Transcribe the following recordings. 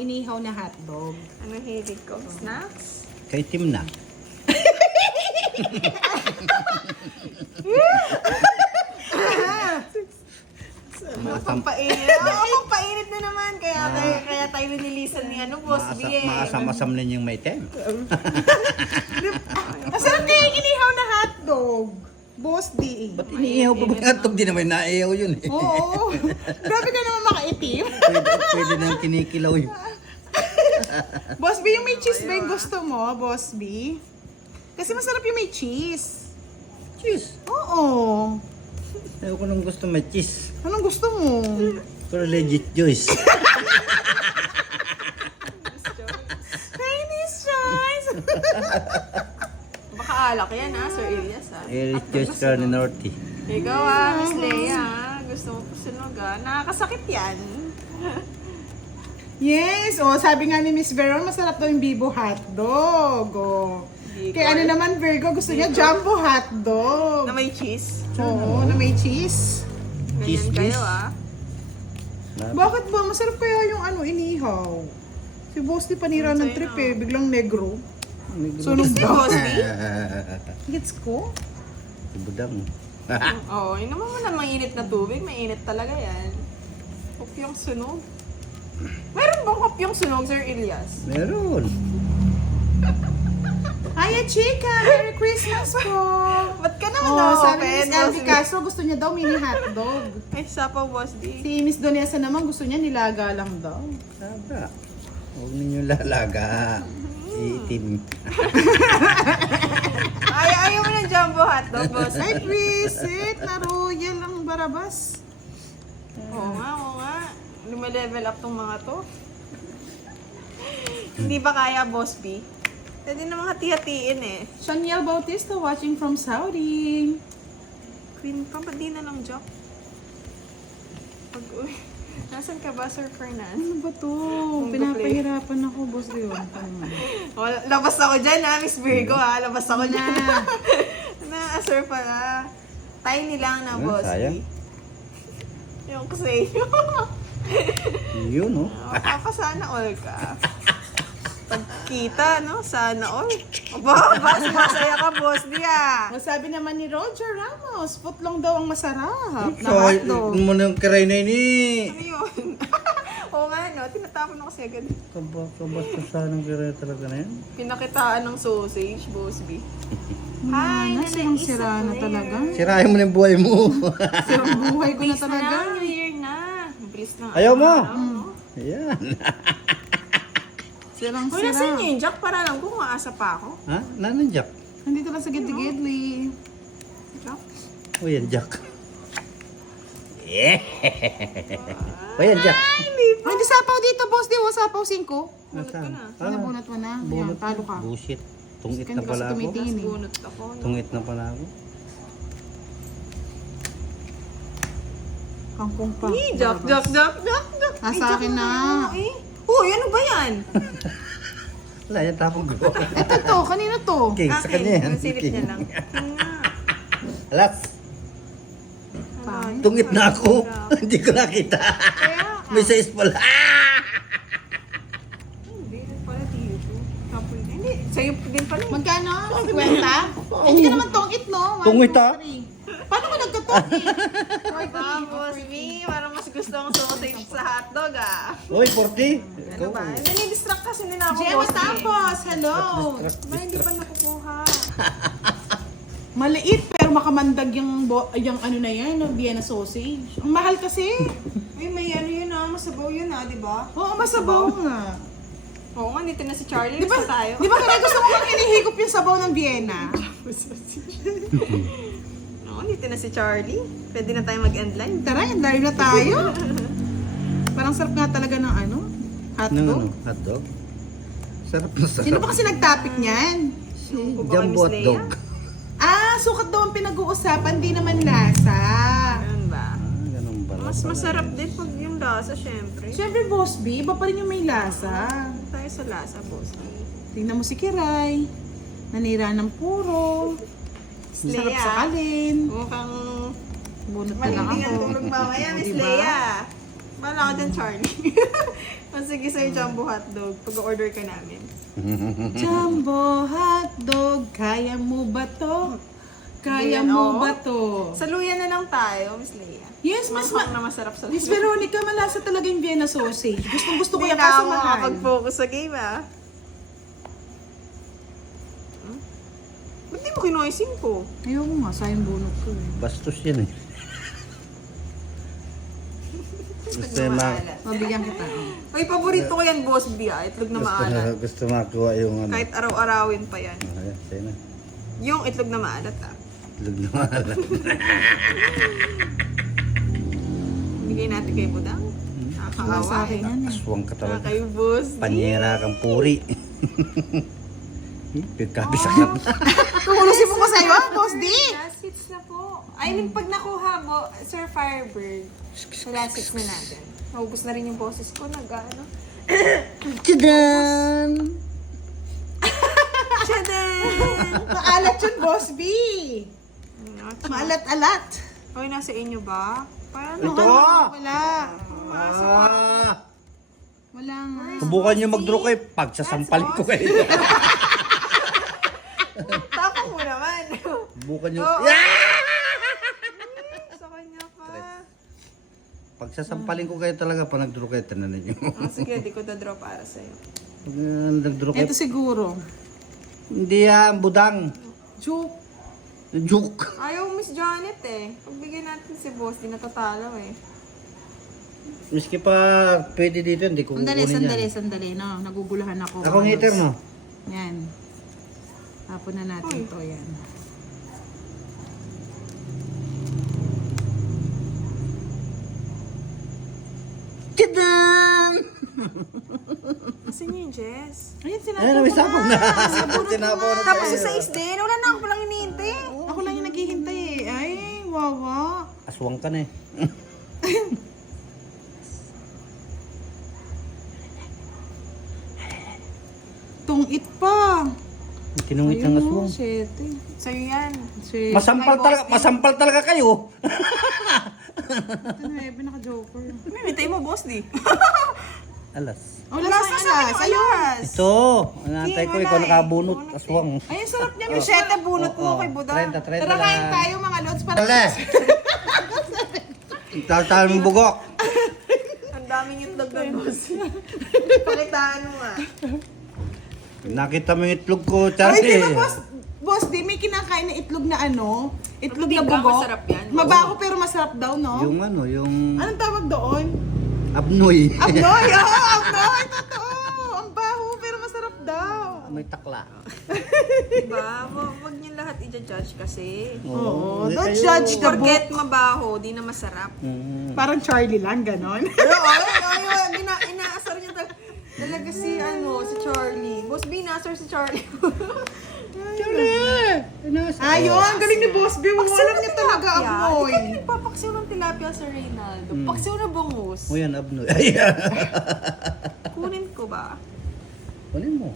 inihaw na hotdog. Ano hilig ko? Snacks? Kay Tim na. Pampainit. Pampainit na naman. Kaya tayo nililisan ni Boss B eh. Maasam-asam na yung may tem. Masarap kaya yung inihaw na hotdog. Boss D. Ba't iniihaw pa ba yung hotdog? Di naman naiihaw yun eh. Oo. Grabe ka naman makaitim. Pwede nang kinikilaw yun. Boss B, yung may cheese ba yung gusto mo, Boss B? Kasi masarap yung may cheese. Cheese. Oo. Ayoko nang gusto may cheese. Anong gusto mo? Pero legit choice. Chinese choice! Baka alak yan Sir Elias Legit choice ka ni Norty. Ikaw Miss Leia gusto mo po sunog nakakasakit yan. Yes! Sabi nga ni Miss Veron, masarap daw yung Bibo hotdog. Kaya ano naman, Virgo, gusto niya jumbo hotdog. Na may cheese. Oo, na may cheese. Ganyan kayo Bakit ba? Masarap kaya yung inihaw. Si Boss di panira ng trip eh. Biglang negro. Sunog Si daw. Boss B? Gets ko? Budang. Oo, inuman mo na mainit na tubig. Mainit talaga yan. Kopyong sunog. Meron bang kopyong sunog, Sir Elias? Meron. Hiya, Chica! Merry Christmas po! Ba't ka naman Sabi ni Miss Boss Elvie B? Castro, gusto niya daw mini hotdog. Ay, isa pa, Boss D. Si Miss Donesa naman, gusto niya nilaga lang daw. Sabra. Huwag ninyo lalaga. Iitim. Ayaw mo ng jumbo hotdog, Boss B. Ay, Prisit! Na royal ang barabas. Oo nga. Lume-level up tong mga to. Hindi ba kaya, Boss B? Pwede naman hati-hatiin eh. Shaniel Bautista watching from Saudi. Queen pa, ba't di na lang joke? Pag-uwi. Nasaan ka ba, Sir Fernan? Ano ba to? Pinapahirapan ako, Boss Leon. Labas ako dyan Miss Virgo Labas ako dyan. Sir pala. Tiny lang na, Boss B. Sayang. Yung ko sa inyo. Yun, oh. Sana all ka. Pagkita, no? Sana all. Aba, masaya ka, Boss B Sabi naman ni Roger Ramos, footlong daw ang masarap na So, hotdog. mo nang karay na ini. Ano yun? Oo nga, no? Tinatapon ako kasi agad. Kabastusan ng karay talaga na yan. Pinakitaan ng sausage, Boss B. Hi, Nasirang sira na talaga. Sirahin mo na yung buhay mo. Sirang buhay ko na Bilis talaga. na, New Year na. Bilis na. Ayaw mo? No? Ayan. Sirang Uy, nasan sira. yun? Jack, para lang kung maasa pa ako. Ha? Nandiyak. Nandito lang sa gidli-gidli. Jack? O yan, Jack. O yan, Jack. Ay, di sapaw dito, boss. Di mo sapaw 5. Nasaan? Ano, bunot mo na. Yan, talo ka. Bullshit. Tungit Kasi na pala ako. tumitingin eh. Bunot ako. No? Tungit na pala ako. Kangkong pa. Jack. Nasa akin na. Uy, ano ba yan? Wala yan, tapong ko. Ito to, kanino to? Okay, sa kanya yan. Yung silip niya lang. Yun nga. Alas, Pangit. tungit na ako. Hindi ko nakita. Kaya, May size pala. hindi pala dito. Tapos, hindi. Sa'yo din pala. Magkano? 50? Hindi ka naman tongit, no? Tungit, ah. Paano ka nagkatongit? Tapos, me, parang mas gusto ang sausage sa hotdog, Uy, 40. Ano ba? Nanidistract kasi nila ako. Gemma Boss, eh. Tapos, hello! Ba, hindi pa nakukuha. Maliit pero makamandag yung ano na yan, no? Vienna sausage. Ang mahal kasi. Ay, may ano yun masabaw yun di ba? Oo, masabaw nga. Oo nga, dito na si Charlie. Di ba, Gusto tayo. di ba kaya gusto mo kang hinihigop yung sabaw ng Vienna? Oo, dito na si Charlie. Pwede na tayo mag-end line. Tara, live na tayo. Parang sarap nga talaga ng ano, hotdog. Ano, hotdog? Sarap na sarap. Sino ba kasi nag-topic niyan? Si Ano ba, Jumbo Miss hotdog. Sukat daw ang pinag-uusapan, di naman lasa. Ganun ba? Ganun ba? Mas masarap din pag yung lasa, syempre. Siyempre, Boss B, iba pa rin yung may lasa. Tayo sa lasa, Boss. Tingnan mo si Kiray. Nanira ng puro. Sarap Leia. sakalin. Mukhang Bunot na lang matinding ang ako. tulog mamaya, Miss Diba? Leia. Bahala ka dyan, Charlie. O sige sa'yo, jumbo hotdog. Pag-order ka namin. Jumbo hotdog, kaya mo ba to? Kaya Ayan, mo oh. ba to? Saluyan na lang tayo, Miss Leia. Yes, Manghang na masarap sa Miss Veronica, malasa talaga yung Vienna sausage. Gusto ko Hindi yung na ako kasamahan. makapag-focus sa game, ah. Ba't di mo kinuha yung 5? Ayaw ko nga, sayang bunot ko eh. Bastos yan eh. Gusto yung Mabigyan kita. Oh. Ay, paborito ko yan, Boss B, ah. Itlog na maalat. gusto makuha yung ano. Kahit araw-arawin pa yan. Ayan, sa'yo na. Yung itlog na maalat, ah. Itlog na mahala. Bigay natin kay Budang. Wala sa Nakakaawa, akin eh. yan eh. Aswang ka talaga. Kay Boss B. Panyera kang puri. Pagkabisak na. Kumulosin mo ko sa'yo, Boss D! Last hits na po. I mean, pag nakuha mo, Sir Firebird, sa last hits na natin. Naubos na rin yung boses ko, nag-ano. Tidan! Tchadan! Maalat yun, Boss B! Maalat-alat. Hoy, nasa inyo ba? Paano? Ito! Wala. Ah! Wala nga. Subukan nyo mag-draw kayo. Pagsasampalin ko kayo. Tapos mo naman. Subukan nyo. Oo. Yeah! Sa kanya pa. Pagsasampalin ko kayo talaga pa nag-draw kayo. Tananin nyo. Oh, sige, di ko na-draw para sa'yo. Pag nag-draw kayo. Ito siguro. Hindi yan, budang. Joke. Joke. Ayaw Miss Janet eh. Pagbigyan natin si Boss, di natatalo eh. Miski pa pwede dito, hindi ko kukunin yan. Sandali. No, naguguluhan ako. Ako ang hater mo. Yan. Tapon na natin to, yan. Tidan! Kasi niyo yung Jess. Ayun, sinabi Ayan, ko may na. sapag na. Tinapaw na Tapos tayo. yung 6 din, wala na ako palang hinihintay. Ako lang yung naghihintay eh. Ay, wawa. Aswang ka na eh. Tungit pa. Tinungit ng aswang. Sete. Sa'yo yan. Sete. Masampal talaga kayo. Ito na, naka-joker. Hinihintay mo, Boss, di. Alas. Oh, lasa Lasa sa akin. alas. Ito, anantay ko, ikaw nakabunot, aswang. Ay, ang sarap niya. Yung 7 bunot mo kay Budang. 30 Tara, kain tayo mga lods para Dali! Tal-tal mong bugok. Ang daming itlog ng Boss. Pakitaan mo nga. Nakita mo yung itlog ko, Ay, di Charlie. ba, boss, di may kinakain na itlog na ano? Itlog Hindi na ba bugok. masarap yan? Mabaho pero masarap daw, no? Yung ano, yung Anong tawag doon? abnoy. Abnoy! Oo, abnoy! Totoo! Ang baho pero masarap daw. May takla. Diba? Huwag niyo lahat i-judge kasi. Oo, Hindi don't kayo- judge the book. Forget mabaho, di na masarap. Parang Charlie lang, ganon. Pero inaasar niya talaga si si Charlie. Boss B, inaasar si Charlie. Ayun, galing ni Boss B. Alam niya talaga amoy. Hindi ka nagpapaksiw ng tilapia sa Reynaldo. Paksiw na bangus. O yan, abnoy. Ayan. Kunin ko ba? Kunin mo.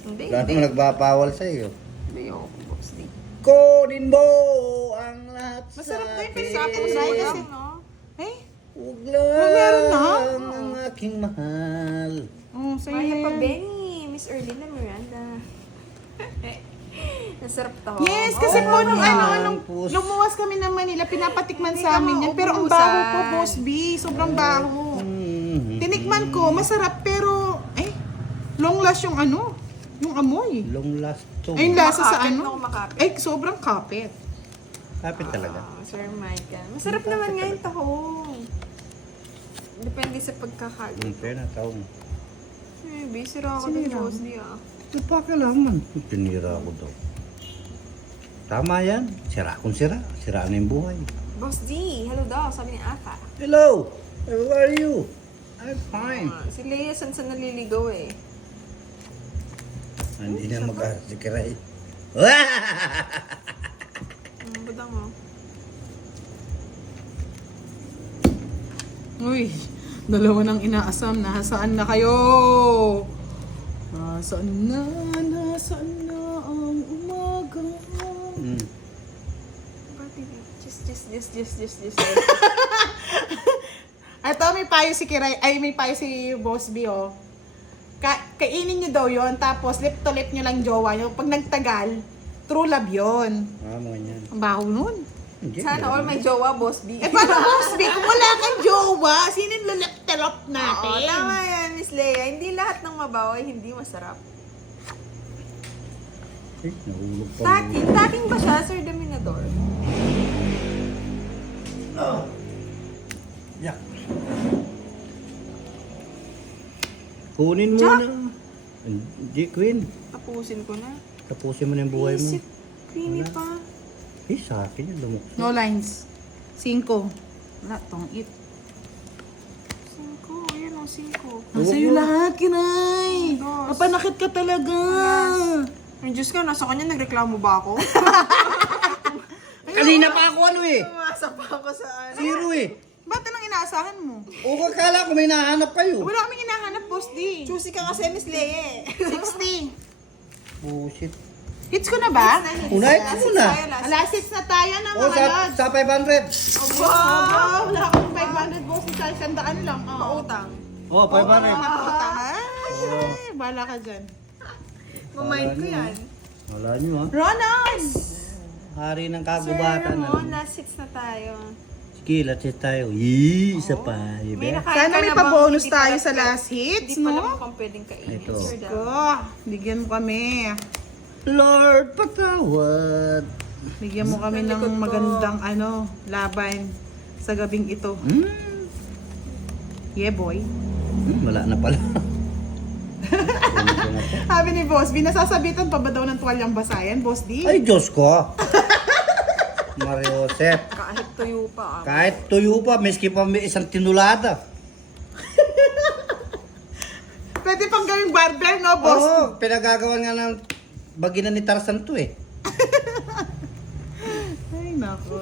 Hindi, Lahat mo nagpapawal sa iyo. Hindi ako, Boss D. Kunin mo ang lahat Masarap sa to yung akin. pinasapang Kasi, Ay, kasi- no? Eh? Huwag lang meron na? ang aking mahal. Oh, sa'yo Kaya na pa, yan. Benny. Miss Erlina Miranda. Nasarap to. Yes, kasi po nung nung puso. lumuwas kami ng Manila, pinapatikman Hindi sa ka amin yan. Pero ang maubusan. baho po, Boss B. Sobrang baho. Tinikman ko, masarap pero, long last yung ano, yung amoy. Long last to. Ay, yung lasa sa Makapit ano. na kumakapit. Ay, sobrang kapit. Kapit talaga. Sir Michael. Masarap naman nga yung tahong. Depende sa pagkakalit. Pera na taong. Maybe, sira ako ng Boss D ah. Ito pa kailangan. Pinira ako daw. Tama yan. Sira akong sira. Sira na yung buhay. Boss D, hello daw, sabi ni Aka. Hello! How are you? I'm fine. Si Leia san naliligaw eh. Hindi na mag-asikiray. Budang mo. Uy, dalawa nang inaasam. Nasaan na kayo? Nasaan na ang umaga? Just. Ito, may payo si Kiray, ay may payo si Boss B, oh. Kainin nyo daw yon, tapos lip to lip nyo lang jowa nyo. Pag nagtagal, true love yun. Mga yan. Ang baho nun. Hindi, Sana all may jowa, Boss B. Eh, paano Boss B? Kung wala kang jowa, sino yung lulap-talop Oo, natin? tama yan, Miss Leia. Hindi lahat ng mabaw ay hindi masarap. Eh, nahulog pa. Taking ba siya, Sir Dominador? Yak. Kunin mo Jack! na. Hindi, Queen. Tapusin ko na. Tapusin mo na yung buhay mo. Isip, Queenie pa. Eh, sa akin yung lumok. No lines. 5. Wala, tong it. 5. Ayan o, 5. Nasa iyo lahat, Kinay. Dos. Mapanakit ka talaga. Ay, Diyos ka, nasa kanya nagreklamo ba ako? Kanina pa ako ano eh. Umasa pa ako sa ano. Zero eh. Ba't anong inaasahan mo? O kakala ko may nahanap kayo. Wala kaming hinahanap, Boss D. Choosy ka kasi, Miss Leia. 60. Bullshit. Hits ko na ba? Una, ito muna. Alas 6 na tayo na O, mga lods. sa 500. Wow! Wala akong 500, Boss D. Sa sandaan lang. Oo. Pautang. O, 500. Ay, bahala ka dyan. Mamind ko yan. Wala nyo ha. Ronan! Hari ng Sir kagubatan. Ramon, last 6 na tayo. Sige, let's hit tayo. Yee, isa pa. May Ibe. nakain Sana ka may na bang pa-bonus hindi tayo pala- sa last hits, Hindi pa no? naman kung pwedeng kainin, Ito. Sir Dam. Go! Bigyan mo kami. Lord, patawad. Bigyan mo kami Likod ng ko. magandang laban sa gabing ito. Yeah, boy. Wala na pala. Sabi ni Boss, binasasabitan pa ba daw ng tuwalyang basayan, Boss D? Ay, Diyos ko. Mario Josep. Kahit tuyo pa. Kahit tuyo pa, miski pa may isang tinulada. Pwede pang gawing barber, no, Boss? Oo, pinagagawan nga ng bagina ni Tarzan to eh. Ay, nako.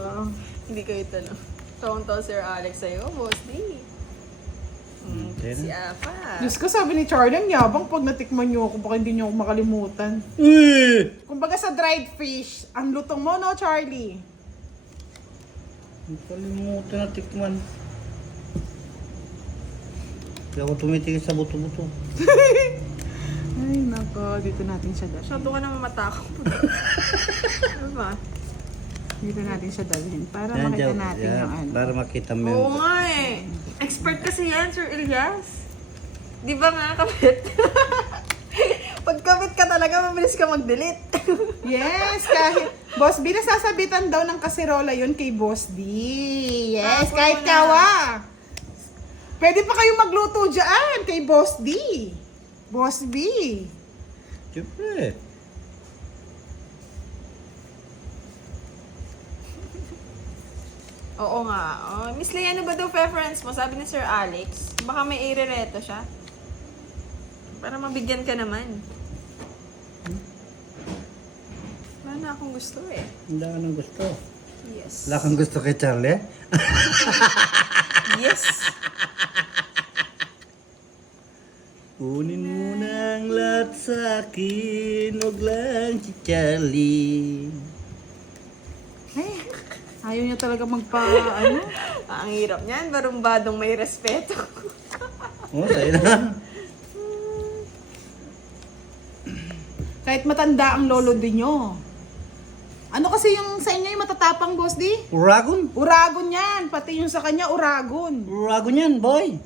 Hindi kayo tanong. Tawang-tawa Sir Alex sa'yo, Boss D. Si Apa. Diyos ko, sabi ni Charlie, ang yabang pag natikman niyo ako, baka hindi niyo ako makalimutan. Kumbaga sa dried fish, ang lutong mo, no, Charlie? Kalimutan na tikman. Kaya ako tumitigil sa buto-buto. Ay, nako, dito natin siya dalhin. Masyado ka naman matakot. Ano ba? Dito natin siya dalhin para Yan, makita Joe. natin Yan, yung ano. para makita mo Oo yung... nga eh. Expert kasi yan, Sir Elias. Di ba nga, kabit? Pag kabit ka talaga, mabilis ka mag-delete. Yes, kahit Boss B, nasasabitan daw ng kaserola yun kay Boss D. Yes, Ako kahit na. kawa. Pwede pa kayo magluto dyan kay Boss D. Boss B. Siyempre. Oo nga. Oh, Miss Leia, ano ba daw preference mo? Sabi ni Sir Alex. Baka may irereto siya. Para mabigyan ka naman. Wala na akong gusto eh. Wala ka nang gusto. Yes. Wala kang gusto kay Charlie? Yes. Kunin mo na ang lahat sa akin, huwag lang si Charlie. Ay, ayaw niya talaga ano? Ang hirap niyan. Barumbadong may respeto. Oh, sa'yo na. Kahit matanda ang lolo din nyo. Ano kasi yung sa inyo yung matatapang, Boss D? Uragon. Uragon yan. Pati yung sa kanya, uragon. Uragon yan, boy.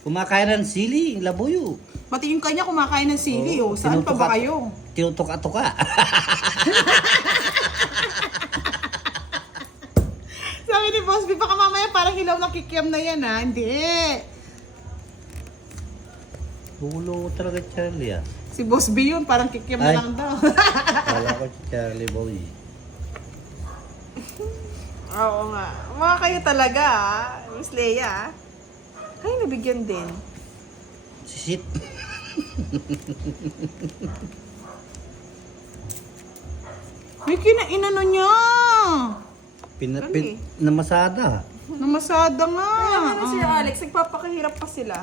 Kumakain ng sili, labuyo. Pati yung kanya kumakain ng sili, oh. Saan pa ba kayo? Tinutok-atoka. Sabi ni Boss B, baka mamaya parang hilaw na kikiam na yan, ha? Hindi. Bulo talaga Charlie ah. Si Boss B yun, parang kikiam na Ay. lang daw. Kala ko si Charlie boy. Oo nga. Mga kayo talaga Miss Leia. Ay, nabigyan din. Sisit. May inano niya. Namasada. Namasada nga. Kaya nga na Sir Alex, nagpapakahirap pa sila.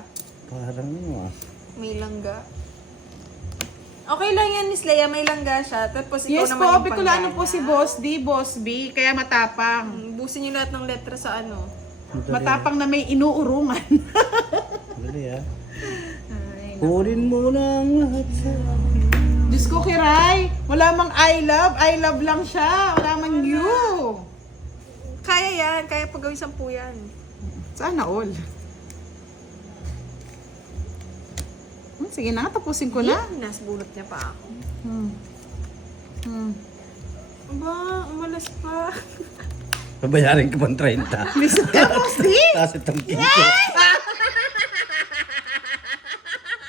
Parang ano ah. May langga. Okay lang yan, Miss Leia. May langga siya. Tapos ikaw Yes naman po, yung Bicolano po panggana. si Boss D, Boss B, kaya matapang. Busin niyo lahat ng letra sa ano. Matapang na may inuurungan. Dali ah. Ay, Kunin mo na ang lahat sa akin. Diyos ko, Kiray. Wala mang I love lang siya. Wala mang you. Kaya yan, kaya pagawin 10 yan. Sana all. Sige na, tapusin ko na. Nasa bunot niya pa ako. Hmm. Aba, umalas pa. Babayarin ka pang 30. Listen ka, Bossy. Tapos itong kinko.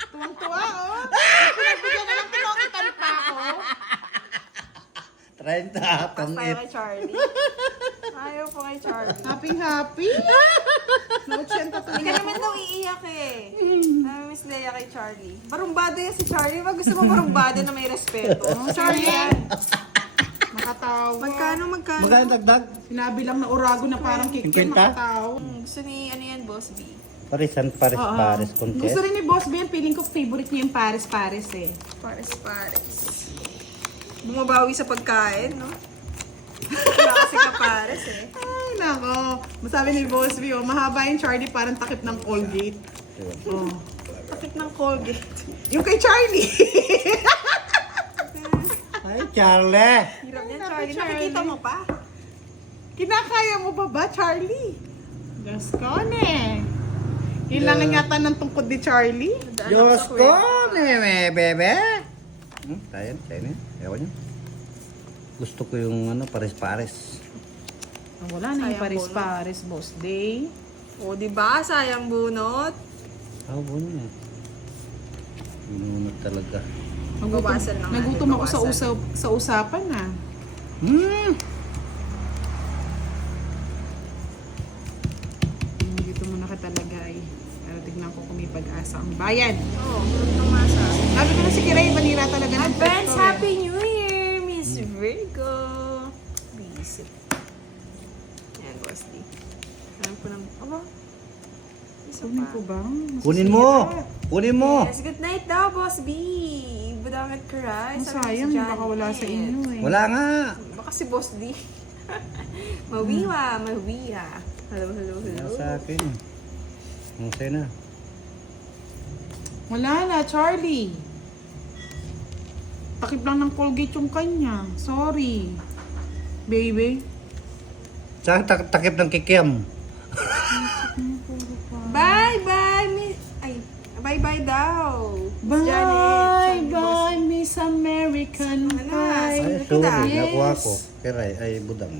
Tuwang-tuwa, oh. Pinagbigyan na lang kilokitan pa ako. 30 Pas pang tayo kay Charlie. Ayaw po kay Charlie. Happy. Nautsenta to. Hindi ka naman daw iiyak eh. Miss Leia kay Charlie. Barumbado yan si Charlie. Wag gusto mo barumbado na may respeto. Charlie yan. Makatawa. Magkano? Magkano dagdag? Sinabi lang na urago na parang kikyan 50? makatawa. Gusto ni, ano yan, Boss B? Parisan, pares Gusto contest. rin ni Boss B, ang feeling ko favorite niya yung Paris eh. Pares. Bumabawi sa pagkain, no? Wala kasi ka Pares eh. Ay, nako. Masabi ni Boss B, oh, mahaba yung Charlie parang takip ng Colgate. Oh. Takip ng Colgate. Yung kay Charlie. Ay, Charlie! Hirap yan, Ay, Charlie. Charlie. Nakikita mo pa? Kinakaya mo ba, Charlie? Diyos ko, ne. Kailangan yata ng tungkod ni Charlie. Nadaan ako Diyos sa ko, kwento. bebe! Tayo na. Ewan nyo. Gusto ko yung pares-pares. Wala na yung Sayang Paris, Boss Day. O, diba? Sayang bunot. Buno eh. Buno talaga. Bawasan lang natin, Nagutom ako bawasan. sa usapan na. Dito muna ka talaga eh. Pero tignan ko kung may pag-asa ang bayan. Oo, burot ng masa. Sabi ko na si Kiray, manira talaga ng Advance pwesto, eh. Happy New Year, Miss Virgo. Visit. Ayan, Boss D. Alam ko ng... Aba. Isa Kunin pa. ko ba? Kunin mo! Kunin mo! Yes, good night daw, Boss B. Budamit Karay. Ang sayang, baka wala sa inyo eh. Wala nga! Baka si Boss D. Mawiwa. Hello. Wala sa akin. Ang sa'yo na. Wala na, Charlie. Takip lang ng Colgate yung kanya. Sorry. Baby. Tsaka takip ng kikiam. Bye-bye, Miss... Ay, bye-bye daw. Miss Bye, Janet. bye, Miss American Ano, Pie. Ay, Ano ka? sorry. Yes. Nakuha ko. Kiray, ay budang.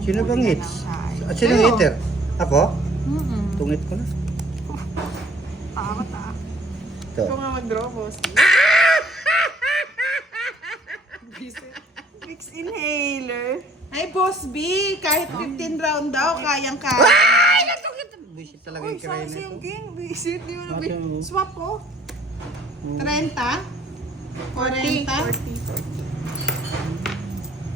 Sino bang hits? Sino Kayo. hitter? Ako? Mm-mm. Tungit ko na. Takot ah. Ito. Ikaw nga mag-draw, Boss D. Vicks inhaler. Ay, Boss B, kahit 15 round daw, kayang ka. Visit talaga Uy, yung kiray saan na yung ito. king? Visit, di mo na Okay. swap ko. 30? 40? 40.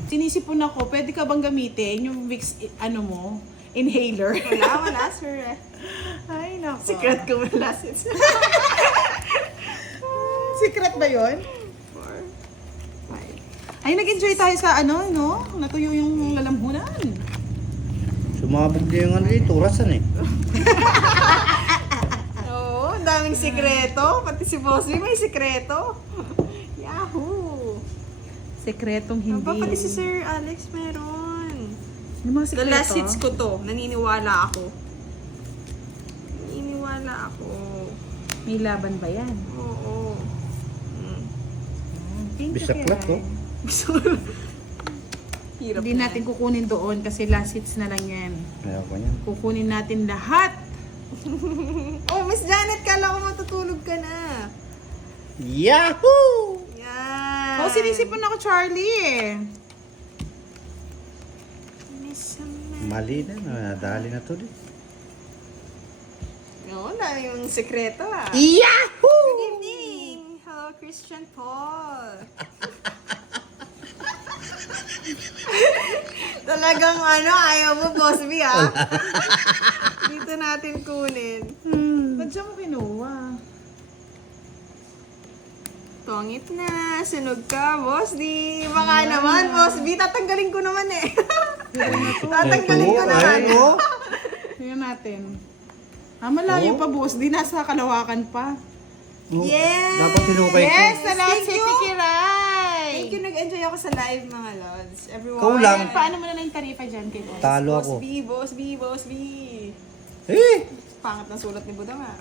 Sinisipon ako, pwede ka bang gamitin yung Vicks, mo, inhaler? Wala, sir. Ay, nako. Secret ko wala, sir. Secret ba yun? 4, 5. Ay, nag-enjoy tayo sa no? Natuyo yung lalambunan. Sumabog din yung dito. Rasan eh. Oo, ang daming sikreto. Pati si Bossy may sikreto. Yahoo! Sekretong hindi. Aba, pati si Sir Alex meron. Yung mga The sekreto. last hits ko to. Naniniwala ako. May laban ba yan? Oo. Thank you, Bisaklat Kiray. Oh. Hirap Hindi natin kukunin doon kasi last hits na lang yan. Ayaw ko niyan. Kukunin natin lahat. Oh, Miss Janet, kala ko matutulog ka na. Yahoo! Yan. Oh, sinisipon ako, Charlie eh. Miss Amanda. Mali na. Nadali na to din. Oo, dami yung sekreto ah. Yahoo! Good evening! Hello, Christian Paul. Talagang ayaw mo, Boss B, ah. Dito natin kunin. Ba't siya mo kinuha? Tongit na. Sunog ka, Boss D. Baka naman, Boss B. Tatanggalin ko naman eh. Tatanggalin ko naman. oh. Tingnan natin. Malayo pa, boss. Di nasa Kalawakan pa. Yes! Dapat sinukay ko. Yes, salamat Thank si you. Tiki Rai. Thank you, nag-enjoy ako sa live, mga lods. Everyone. Ikaw lang. Paano mo na lang yung tarifa dyan kay boss? Talo Boss ako. B, Boss B, Boss B. Eh! Pangat ng sulat ni Budang ah.